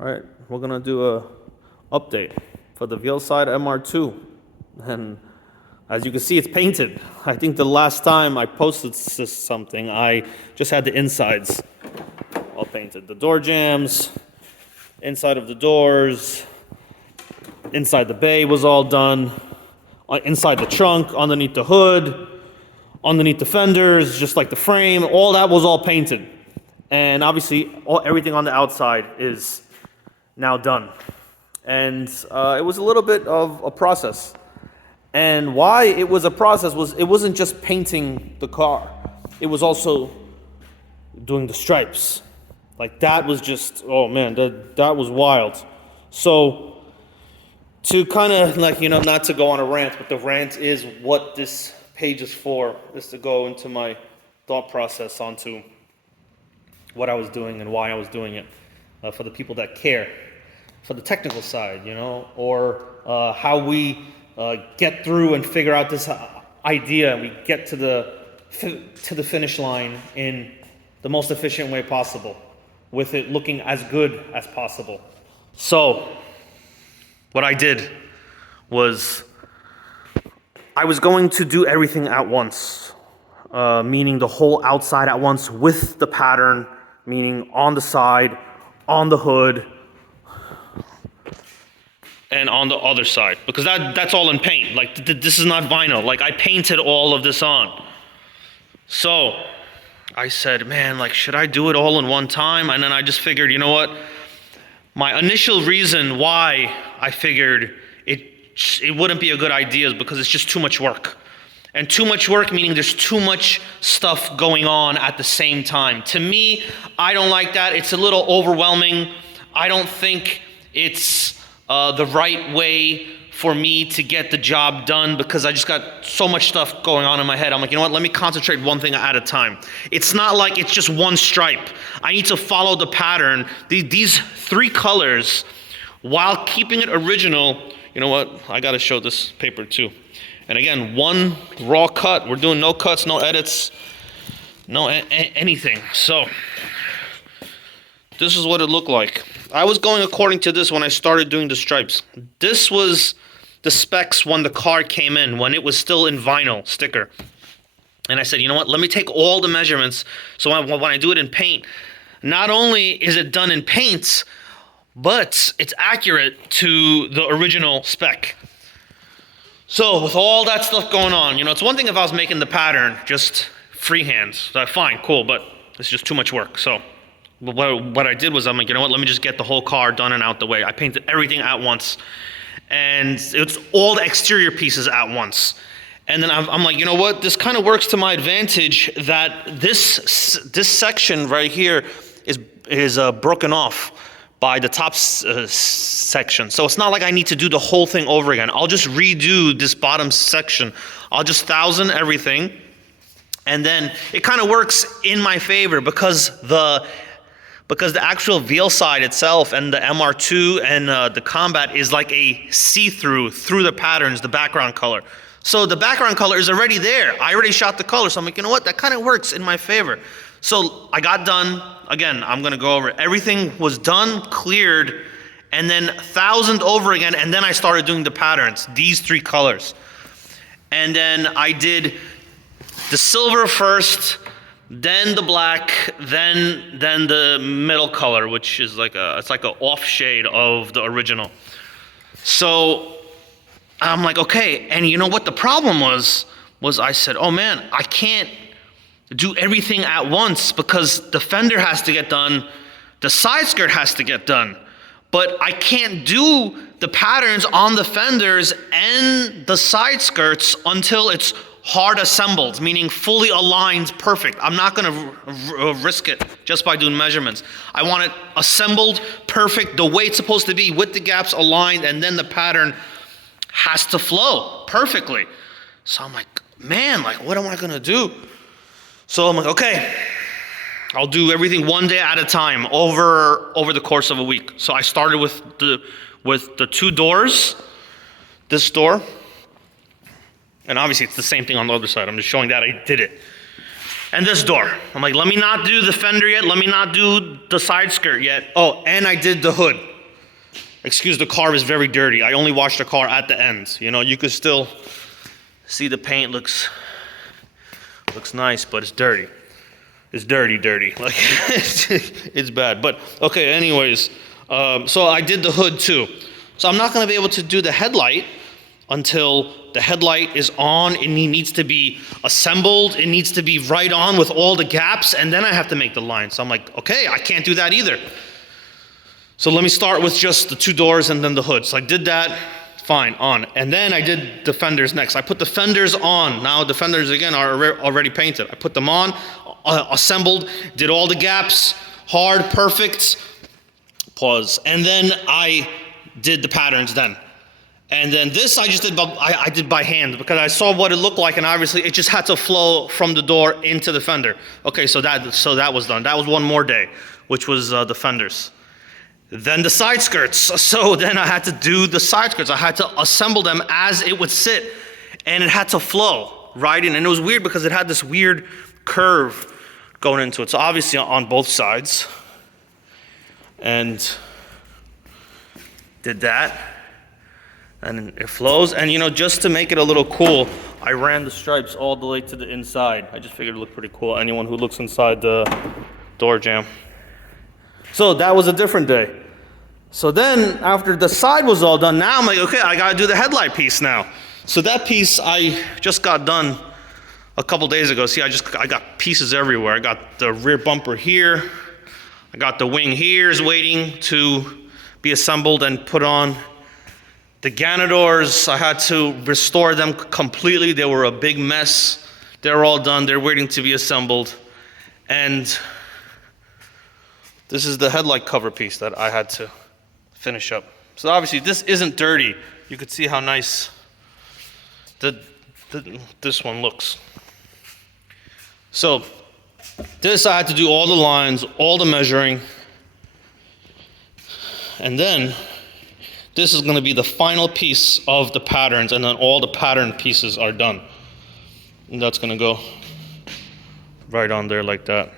All right, we're gonna do a update for the Veilside MR2, and as you can see, it's painted. I think the last time I posted something, I just had the insides all painted. The door jambs, inside of the doors, inside the bay was all done, inside the trunk, underneath the hood, underneath the fenders, just like the frame, all that was all painted. And obviously, everything on the outside is now done. And it was a little bit of a process. And why it was a process was it wasn't just painting the car. It was also doing the stripes. Like that was just, oh man, that was wild. So to kind of like, not to go on a rant, but the rant is what this page is for, is to go into my thought process onto what I was doing and why I was doing it, for the people that care, for the technical side, or how we get through and figure out this idea, and we get to the finish line in the most efficient way possible, with it looking as good as possible. So what I did was I was going to do everything at once, meaning the whole outside at once with the pattern, meaning on the side, on the hood, and on the other side, because that's all in paint. Like this is not vinyl. Like I painted all of this on. So I said, man, like should I do it all in one time? And then I just figured, you know what? My initial reason why I figured it wouldn't be a good idea is because it's just too much work. And too much work meaning there's too much stuff going on at the same time. To me, I don't like that. It's a little overwhelming. I don't think it's the right way for me to get the job done, because I just got so much stuff going on in my head. I'm like, you know what, let me concentrate one thing at a time. It's not like it's just one stripe. I need to follow the pattern. These three colors, while keeping it original. You know what, I gotta show this paper too. And again, one raw cut. We're doing no cuts, no edits, no anything. So this is what it looked like. I was going according to this when I started doing the stripes. This was the specs when the car came in, when it was still in vinyl sticker. And I said, you know what, let me take all the measurements, so when I do it in paint, not only is it done in paint, but it's accurate to the original spec. So with all that stuff going on, it's one thing if I was making the pattern just freehand. So fine, cool, but it's just too much work. So what I did was, I'm like, you know what, let me just get the whole car done and out the way. I painted everything at once. And it's all the exterior pieces at once. And then I'm like, you know what, this kind of works to my advantage that this section right here is broken off by the top section. So it's not like I need to do the whole thing over again. I'll just redo this bottom section. I'll just 1,000 everything. And then it kind of works in my favor because the actual Veilside itself and the MR2 and the Combat is like a see-through through the patterns, the background color. So the background color is already there. I already shot the color. So I'm like, you know what? That kind of works in my favor. So I got done. Again, I'm going to go over it. Everything was done, cleared, and then 1,000 over again. And then I started doing the patterns, these three colors. And then I did the silver first, then the black, then the middle color, which is it's like an off shade of the original. So I'm like, okay. And you know what the problem was I said, oh man, I can't do everything at once because the fender has to get done, the side skirt has to get done, but I can't do the patterns on the fenders and the side skirts until it's hard assembled, meaning fully aligned, perfect. I'm not gonna risk it just by doing measurements. I want it assembled, perfect, the way it's supposed to be, with the gaps aligned, and then the pattern has to flow perfectly. So I'm like, man, like what am I gonna do? So I'm like, okay, I'll do everything one day at a time over the course of a week. So I started with the two doors, this door, and obviously it's the same thing on the other side. I'm just showing that I did it. And this door. I'm like, let me not do the fender yet. Let me not do the side skirt yet. Oh, and I did the hood. Excuse, the car is very dirty. I only washed the car at the end. You know, you could still see the paint looks nice, but it's dirty. It's dirty. Like, it's bad. But, okay, anyways. So I did the hood too. So I'm not going to be able to do the headlight until the headlight is on. It needs to be assembled. It needs to be right on with all the gaps. And then I have to make the line. So I'm like, okay, I can't do that either. So let me start with just the 2 doors and then the hood. So I did that. Fine, on. And then I did the fenders next. I put the fenders on. Now the fenders, again, are already painted. I put them on, assembled, did all the gaps, hard, perfect. Pause. And then I did the patterns then. And then this I just did, I did by hand because I saw what it looked like, and obviously it just had to flow from the door into the fender. Okay, so that was done. That was one more day, which was the fenders. Then the side skirts. So then I had to do the side skirts. I had to assemble them as it would sit, and it had to flow right in. And it was weird because it had this weird curve going into it. So obviously on both sides. And did that. And it flows. And, you know, just to make it a little cool, I ran the stripes all the way to the inside. I just figured it looked pretty cool. Anyone who looks inside the door jamb. So that was a different day. So then after the side was all done, now I'm like, okay, I gotta do the headlight piece now. So that piece I just got done a couple days ago. See, I got pieces everywhere. I got the rear bumper here. I got the wing here is waiting to be assembled and put on. The Ganadors, I had to restore them completely. They were a big mess. They're all done. They're waiting to be assembled. And this is the headlight cover piece that I had to finish up. So obviously this isn't dirty. You could see how nice this one looks. So this I had to do all the lines, all the measuring. And then this is going to be the final piece of the patterns, and then all the pattern pieces are done. And that's going to go right on there like that.